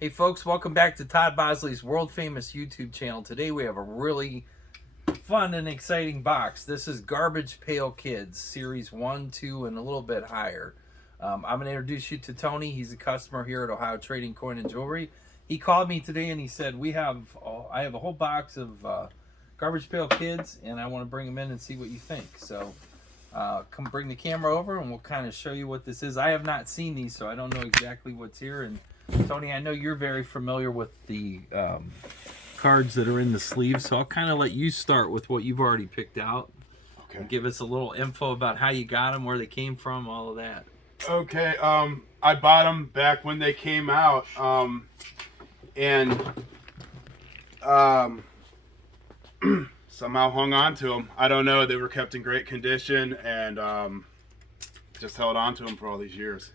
Hey folks, welcome back to Todd Bosley's world famous YouTube channel. Today we have a really fun and exciting box. This is Garbage Pail Kids, series 1, 2, and a little bit higher. I'm going to introduce you to Tony. He's a customer here at Ohio Trading Coin and Jewelry. He called me today and he said, I have a whole box of Garbage Pail Kids and I want to bring them in and see what you think. So come bring the camera over and we'll kind of show you what this is. I have not seen these, so I don't know exactly what's here. And Tony, I know you're very familiar with the cards that are in the sleeves, so I'll kind of let you start with what you've already picked out. Okay. Give us a little info about how you got them, where they came from, all of that. Okay, I bought them back when they came out, and somehow hung on to them. I don't know, they were kept in great condition, and just held on to them for all these years.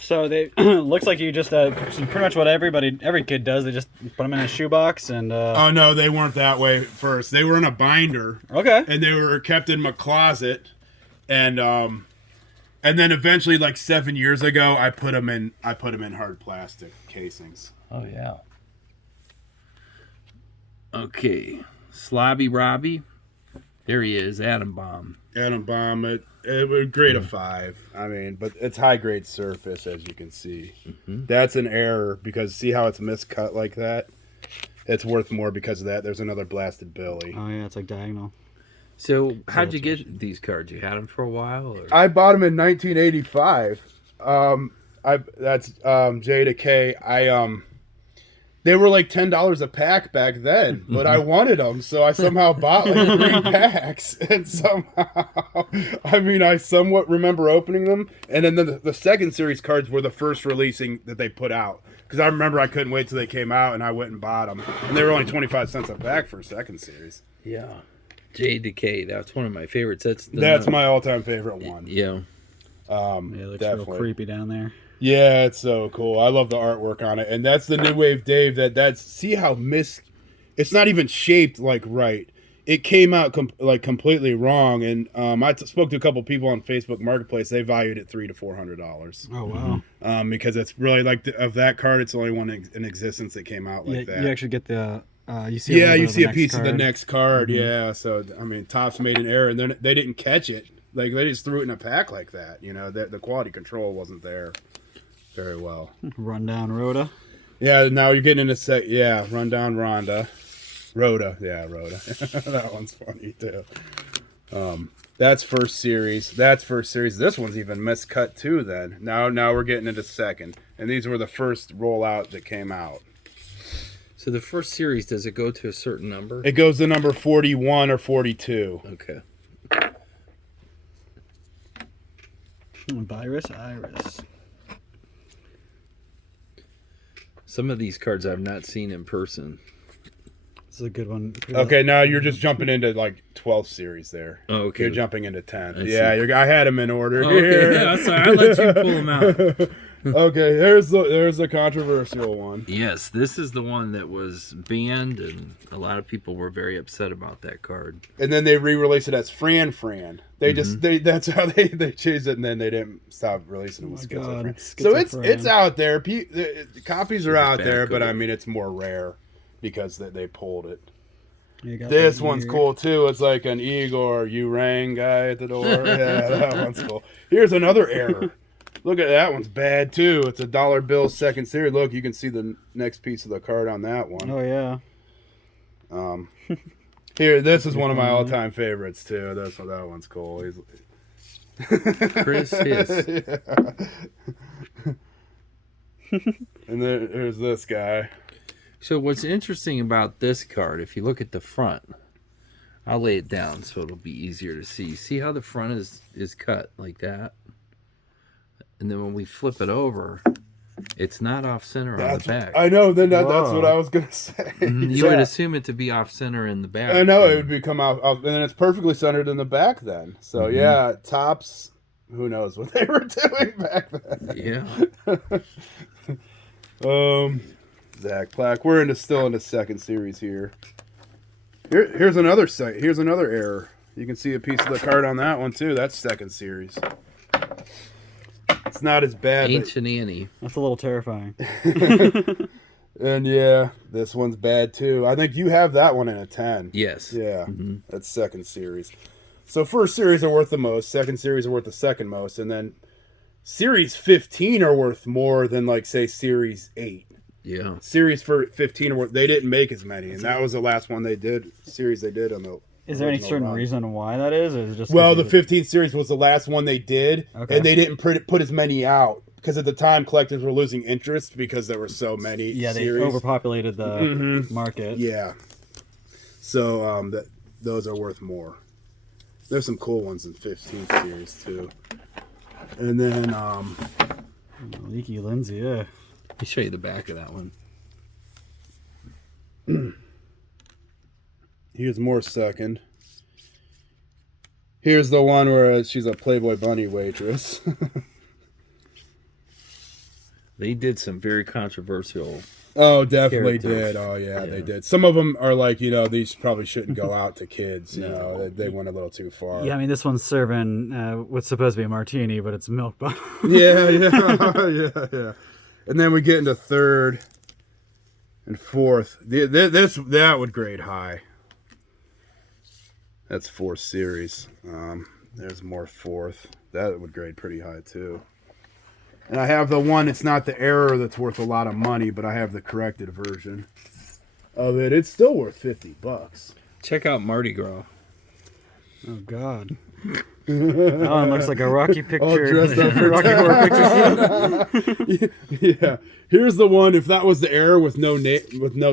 So they looks like you just pretty much what every kid does. They just put them in a shoebox and. Oh no, they weren't that way first. They were in a binder. Okay. And they were kept in my closet, and then eventually, like 7 years ago, I put them in hard plastic casings. Oh yeah. Okay, Slobby Robbie. There he is, Atom Bomb. Atom Bomb. It was grade of 5. I mean, but it's high grade surface, as you can see. Mm-hmm. That's an error because see how it's miscut like that? It's worth more because of that. There's another blasted Billy. Oh yeah, it's like diagonal. So how'd you get these cards? You had them for a while? Or? I bought them in 1985. That's J to K. They were like $10 a pack back then, but I wanted them, so I somehow bought like 3 packs. And somehow, I somewhat remember opening them. And then the second series cards were the first releasing that they put out. Because I remember I couldn't wait till they came out, and I went and bought them. And they were only 25 cents a pack for a second series. Yeah. J to K, that's one of my favorites. That's my all-time favorite one. Yeah. Yeah, it looks real creepy down there. Yeah, it's so cool. I love the artwork on it. And that's the New Wave Dave. That's see how it's not even shaped like right. It came out completely wrong. And I spoke to a couple people on Facebook Marketplace. They valued it $300 to $400. Oh wow! Because it's really like of that card, it's the only one in existence that came out like that. You actually get the you see a piece of the next card. Mm-hmm. Yeah, so Topps made an error, and then they didn't catch it. Like they just threw it in a pack like that. You know, the quality control wasn't there very well. Rundown Rhoda. Yeah, now you're getting into Rundown Rhoda. Yeah, Rhoda. That one's funny too. That's first series. This one's even miscut too. Then now we're getting into second, and these were the first rollout that came out. So the first series, does it go to a certain number? It goes to number 41 or 42. Okay. Iris. Some of these cards I've not seen in person. This is a good one. Okay, now you're just jumping into like 12th series there. Oh, okay. You're jumping into 10. I had them in order. Oh, okay, yeah, sorry. I'll let you pull them out. Okay, there's the controversial one. Yes, this is the one that was banned, and a lot of people were very upset about that card. And then they re-released it as Fran. They that's how they changed it, and then they didn't stop releasing it with Schizofran. So it's out there. Copies are out there, but it's more rare because they pulled it. This one's cool too. It's like an Igor Urang guy at the door. Yeah, that one's cool. Here's another error. Look at that one's bad too. It's a dollar bill second series. Look, you can see the next piece of the card on that one. Oh yeah. Here, this is one of my all-time favorites too. That one's cool. Chris Hiss. Yeah. And there's this guy. So what's interesting about this card, if you look at the front, I'll lay it down so it'll be easier to see. See how the front is cut like that? And then when we flip it over, it's not off center on the back. I know. Then that's what I was gonna say. You would assume it to be off center in the back. I know it would become off, and then it's perfectly centered in the back. Then, so yeah, Topps. Who knows what they were doing back then? Yeah. Zach Plaque. We're still in the second series here. Here's another site. Here's another error. You can see a piece of the card on that one too. That's second series. It's not as bad. Ancient Annie. That's a little terrifying. And yeah, this one's bad too. I think you have that one in a 10. Yes. Yeah, that's second series. So first series are worth the most. Second series are worth the second most, and then series 15 are worth more than like say series 8. Yeah. Series for 15 are worth. They didn't make as many, and that was the last one they did. Series they did on the. Is there any certain reason why that is? Or is it just the 15th series was the last one they did, and they didn't put as many out. Because at the time, collectors were losing interest because there were so many. Yeah, they series. overpopulated the market. Yeah, so those are worth more. There's some cool ones in 15th series too. And then Leaky Lindsay. Yeah. Let me show you the back of that one. Here's more second. Here's the one where she's a Playboy Bunny waitress. They did some very controversial. Oh, definitely characters. did. Oh, yeah, they did. Some of them are like, these probably shouldn't go out to kids. They went a little too far. Yeah, I mean, this one's serving what's supposed to be a martini, but it's milk bottle. Yeah. And then we get into third and fourth. That would grade high. That's fourth series. There's more fourth. That would grade pretty high too. And I have the one, it's not the error that's worth a lot of money, but I have the corrected version of it. It's still worth $50. Check out Mardi Gras. Oh, God. That one looks like a Rocky picture. All dressed up for Rocky Horror Picture. Yeah. Here's the one. If that was the error with no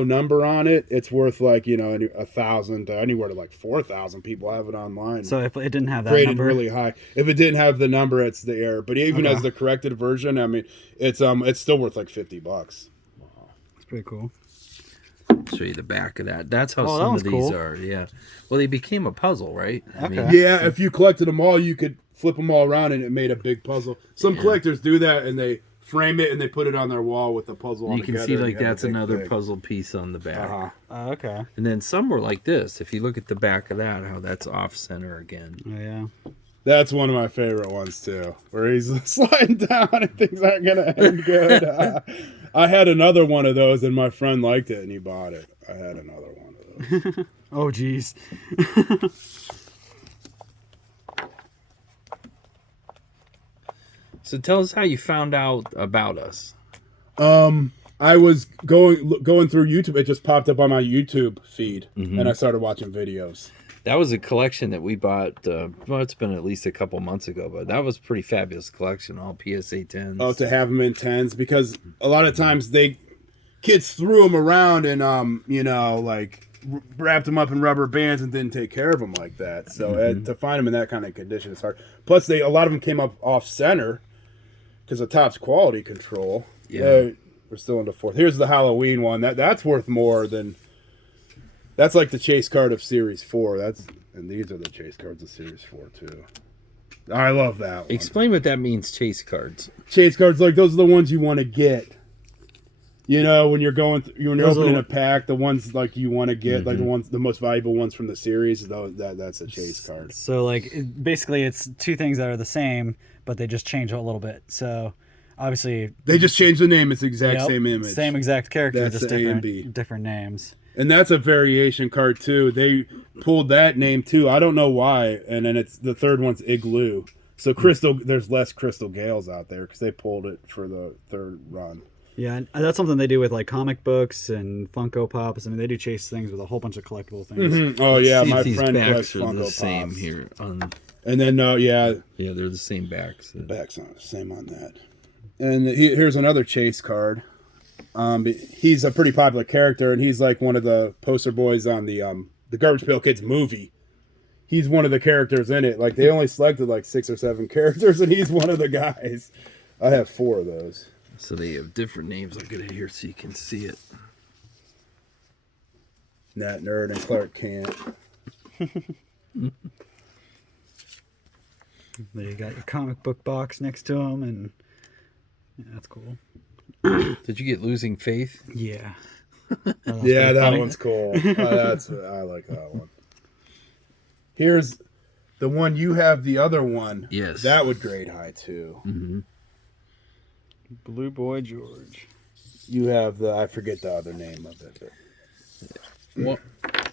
number on it, it's worth like 1,000 to anywhere to like 4,000 people have it online. So if it didn't have that rated number, really high. If it didn't have the number, it's the error. But even as the corrected version, I mean, it's still worth like $50. Wow, that's pretty cool. Show you the back of that. That's how that some one's of these cool. are. Yeah. Well, they became a puzzle, right? I mean, Yeah, if you collected them all, you could flip them all around and it made a big puzzle. Some collectors do that and they frame it and they put it on their wall with the puzzle on you can see like that's another puzzle piece on the back. Okay. And then some were like this. If you look at the back of that, how that's off center again. Oh, yeah. That's one of my favorite ones too, where he's sliding down and things aren't gonna end good. I had another one of those and my friend liked it and he bought it. I had another one of those. Oh, geez. So tell us how you found out about us. I was going through YouTube. It just popped up on my YouTube feed, and I started watching videos. That was a collection that we bought. Well, it's been at least a couple months ago, but that was a pretty fabulous collection. All PSA 10s. Oh, to have them in 10s, because a lot of times kids threw them around and like wrapped them up in rubber bands and didn't take care of them like that. So to find them in that kind of condition is hard. Plus, a lot of them came up off center because of Topps quality control. Yeah. We're still into fourth. Here's the Halloween one. That's worth more than. That's like the chase card of Series 4. And these are the chase cards of Series 4 too. I love that one. Explain what that means, chase cards. Chase cards, like those are the ones you want to get. When you're when you're opening a pack, the ones like you want to get, like the most valuable ones from the series, that's a chase card. So basically it's two things that are the same, but they just change a little bit. So obviously they just change the name. It's the exact same image. Same exact character, That's just the A and B. different names. And that's a variation card too. They pulled that name too. I don't know why. And then the third one's Igloo. So there's less Crystal Gales out there because they pulled it for the third run. Yeah, and that's something they do with like comic books and Funko Pops. I mean, they do chase things with a whole bunch of collectible things. Oh yeah, See, my these friend backs collects are Funko the same Pops. here. And then yeah, they're the same backs. The back's not the same on that. And here's another chase card. He's a pretty popular character, and he's like one of the poster boys on the Garbage Pail Kids movie. He's one of the characters in it. Like they only selected like 6 or 7 characters, and he's one of the guys. I have 4 of those. So they have different names. I'll get it here so you can see it. Nat Nerd and Clark Kent. There you got your comic book box next to them, and that's cool. Did you get Losing Faith? Yeah. Yeah, that one's cool. I like that one. Here's the one you have. The other one. Yes. That would grade high too. Blue Boy George. You have I forget the other name of it.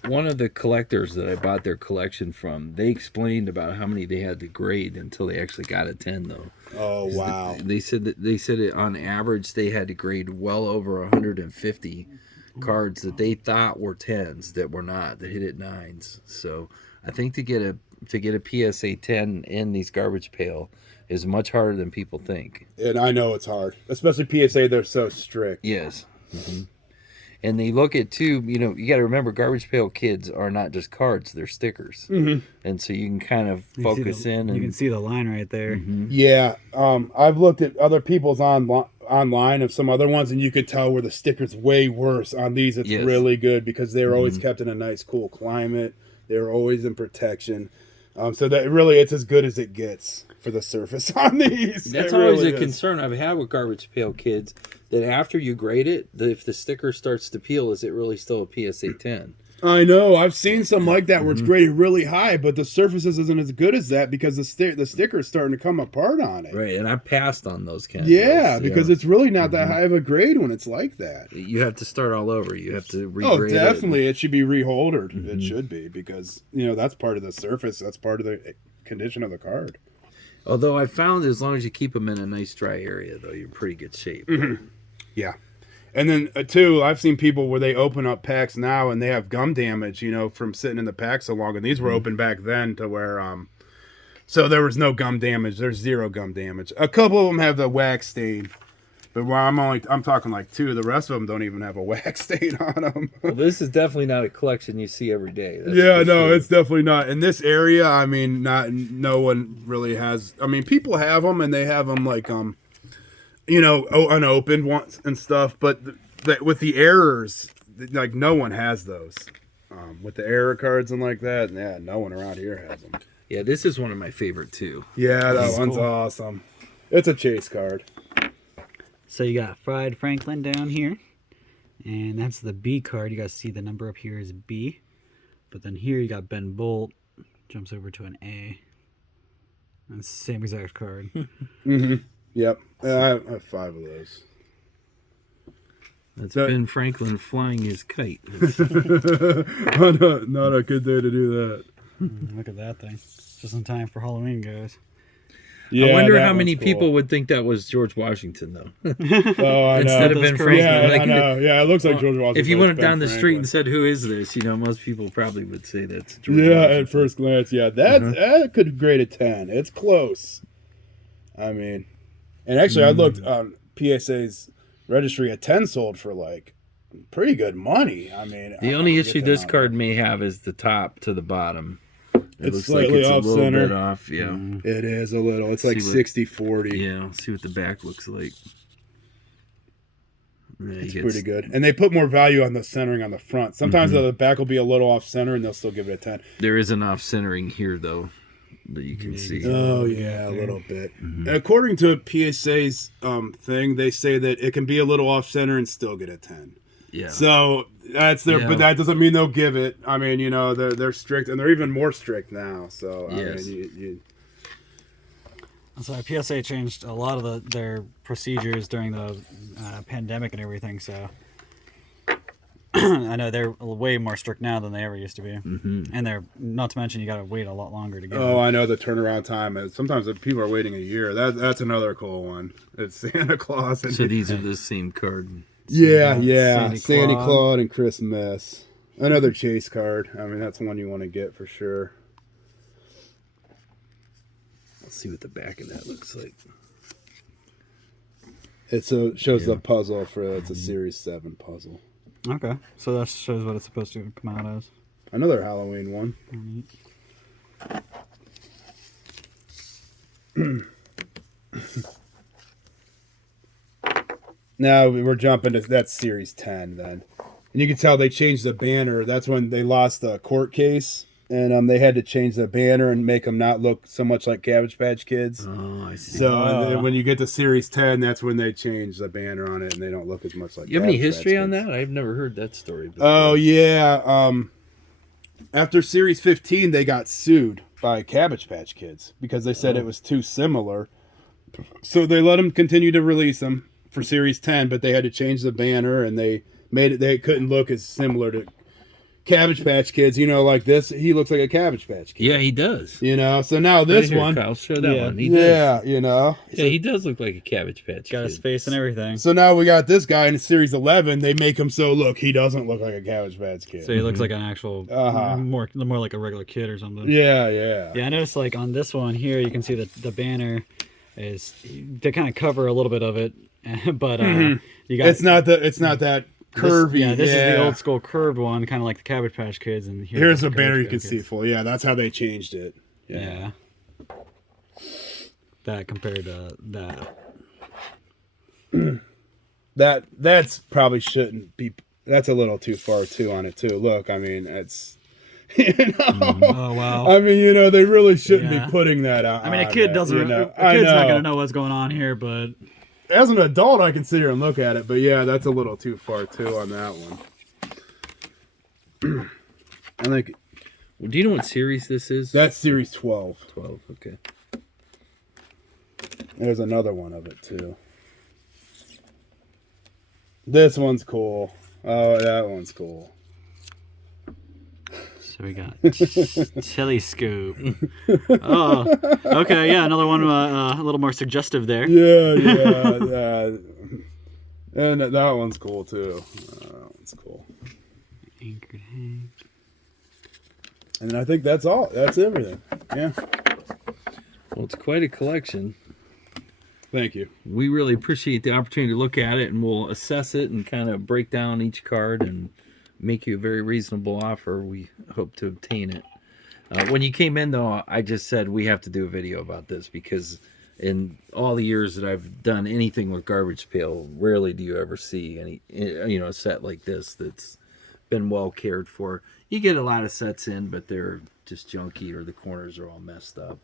One of the collectors that I bought their collection from, they explained about how many they had to grade until they actually got a 10, though. Oh, wow. They said it on average they had to grade well over 150 cards that they thought were 10s that were not, that hit at 9s. So I think to get a PSA 10 in these garbage pail is much harder than people think. And I know it's hard, especially PSA. They're so strict. Yes. Mm-hmm. And they look at, too, you got to remember, garbage pail kids are not just cards, they're stickers. Mm-hmm. And so you can kind of focus in. You can see the line right there. Mm-hmm. Yeah. I've looked at other people's online of some other ones, and you could tell where the sticker's way worse. On these, it's really good because they're always kept in a nice, cool climate. They're always in protection. So that really, it's as good as it gets for the surface on these. That's always a concern I've had with garbage pail kids, that after you grade it, if the sticker starts to peel, is it really still a PSA 10? I know. I've seen some like that where it's graded really high, but the surfaces isn't as good as that because the sticker is starting to come apart on it. Right, and I passed on those kinds. Yeah, because it's really not that high of a grade when it's like that. You have to start all over. You have to regrade it. Oh, definitely. It should be reholdered. Mm-hmm. It should be because, that's part of the surface. That's part of the condition of the card. Although I found as long as you keep them in a nice dry area, though, you're in pretty good shape. Mm-hmm. Yeah. And then, too, I've seen people where they open up packs now and they have gum damage, from sitting in the pack so long. And these were open back then to where, so there was no gum damage. There's zero gum damage. A couple of them have the wax stain. But I'm talking like 2. The rest of them don't even have a wax stain on them. Well, this is definitely not a collection you see every day. It's definitely not. In this area, no one really has. People have them and they have them like, unopened ones and stuff, but with the errors, like no one has those. With the error cards and like that, no one around here has them. Yeah, this is one of my favorite too. Yeah, that one's awesome. It's a chase card. So you got Fried Franklin down here, and that's the B card. You guys see the number up here is B, but then here you got Ben Bolt, jumps over to an A. And it's the same exact card. Mm-hmm. Yep. I have 5 of those. That's Ben Franklin flying his kite. Not a good day to do that. Look at that thing. Just in time for Halloween, guys. Yeah, I wonder how many people would think that was George Washington, though. Oh, I know. Instead of Ben Franklin. Yeah, I know. Yeah, it looks like George Washington. If you went down the street and said, "Who is this?" most people probably would say that's George Washington. At first glance, that could grade a 10. It's close. And actually, I looked on PSA's registry. A 10 sold for like pretty good money. The only issue this card may have is the top to the bottom. It it's looks slightly like it's off a little center. bit off, yeah. It is a little. It's like 60-40. Yeah, see what the back looks like. It's pretty good. And they put more value on the centering on the front. Sometimes the back will be a little off center and they'll still give it a 10. There is an off centering here, though, that you can see. Oh, yeah, a little bit. According to PSA's thing, they say that it can be a little off center and still get a 10. Yeah. So that's but that doesn't mean they'll give it. They're strict, and they're even more strict now. So yes. So PSA changed a lot of their procedures during the pandemic and everything. So I know they're way more strict now than they ever used to be. Mm-hmm. And they're not to mention you got to wait a lot longer to get. Oh, I know the turnaround time. Sometimes people are waiting a year. That's another cool one. It's Santa Claus. So these are the same card. Yeah. Sandy Claus and Christmas. Another chase card. That's one you want to get for sure. Let's see what the back of that looks like. It shows the puzzle it's a Series 7 puzzle. Okay. So that shows what it's supposed to come out as. Another Halloween one. Now we're jumping to that Series 10 then. And you can tell they changed the banner. That's when they lost the court case. And they had to change the banner and make them not look so much like Cabbage Patch Kids. Oh, I see. So when you get to Series 10, that's when they change the banner on it and they don't look as much like You have any history on that? I've never heard that story before. Oh, yeah. After Series 15, they got sued by Cabbage Patch Kids because they said it was too similar. So they let them continue to release them for Series 10, but they had to change the banner, and they made it. They couldn't look as similar to Cabbage Patch Kids. You know, like this, he looks like a Cabbage Patch Kid. Yeah, he does. You know, so now this Right here, one, Kyle, show that Yeah. one. He does. yeah, you know, Yeah, he does look like a Cabbage Patch Got Kid. his face and everything. so now we got this guy in Series 11. They make him so look he doesn't look like a Cabbage Patch Kid. So he looks like an actual, more like a regular kid or something. Yeah, yeah. Yeah, I noticed like on this one here, you can see that the banner is they kind of cover a little bit of it, but you got It's not that curvy. This is the old school curved one, kind of like the Cabbage Patch Kids. And Here's the a banner you Cabbage can Patch see full. Yeah, that's how they changed it. Kids. Yeah. That compared to that. That's probably shouldn't be. That's a little too far too on it too. Look, I mean, it's. You know, Oh wow. I mean, you know, they really shouldn't Yeah. be putting that out. I mean, a kid doesn't. You know? A kid's not gonna know what's going on here, but As an adult, I can sit here and look at it, but yeah, that's a little too far too on that one. I think Well, do you know what series this is? that's Series 12. 12. Okay. There's another one of it too. This one's cool. Oh, that one's cool. so we got Chili Scoop. Oh, okay, yeah, another one a little more suggestive there. Yeah. And that one's cool too. That one's cool. Anchored Hank. And I think that's all. That's everything. Yeah. Well, it's quite a collection. Thank you. We really appreciate the opportunity to look at it, and we'll assess it and kind of break down each card and make you a very reasonable offer. We hope to obtain it. When you came in, though, I just said we have to do a video about this because in all the years that I've done anything with Garbage Pail, rarely do you ever see any, a set like this that's been well cared for. You get a lot of sets in, but they're just junky or the corners are all messed up.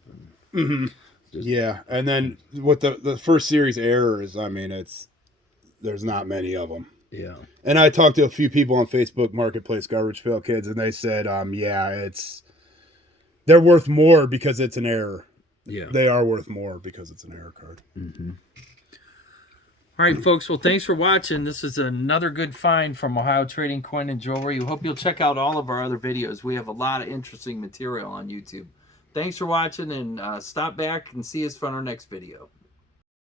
And Yeah, and then what the first series error is, I mean, there's not many of them. yeah. And I talked to a few people on Facebook Marketplace, Garbage Pail Kids, and they said, they're worth more because it's an error. Yeah. They are worth more because it's an error card. All right, folks. Well, thanks for watching. This is another good find from Ohio Trading Coin and Jewelry. We hope you'll check out all of our other videos. We have a lot of interesting material on YouTube. Thanks for watching, and stop back and see us for our next video.